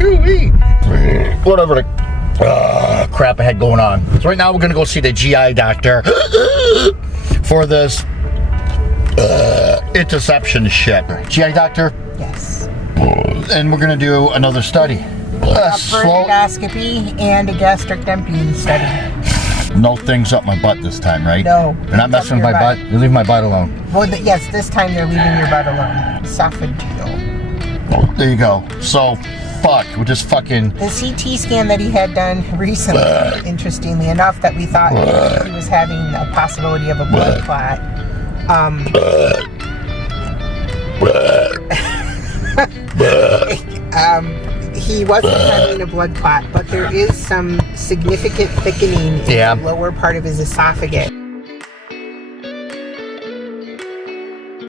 chewy. Whatever the crap I had going on. So right now we're gonna go see the GI doctor for this interception shit. GI doctor? Yes. And we're gonna do another study. Upper endoscopy and a gastric emptying study. No things up my butt this time, right? No. You're not messing with my butt? You leave my butt alone. Well, yes, this time they're leaving your butt alone. Esophageal. There you go. So, fuck. We're just fucking... The CT scan that he had done recently, interestingly enough, that we thought he was having a possibility of a blood clot. He wasn't having a blood clot, but there is some significant thickening in the lower part of his esophagus.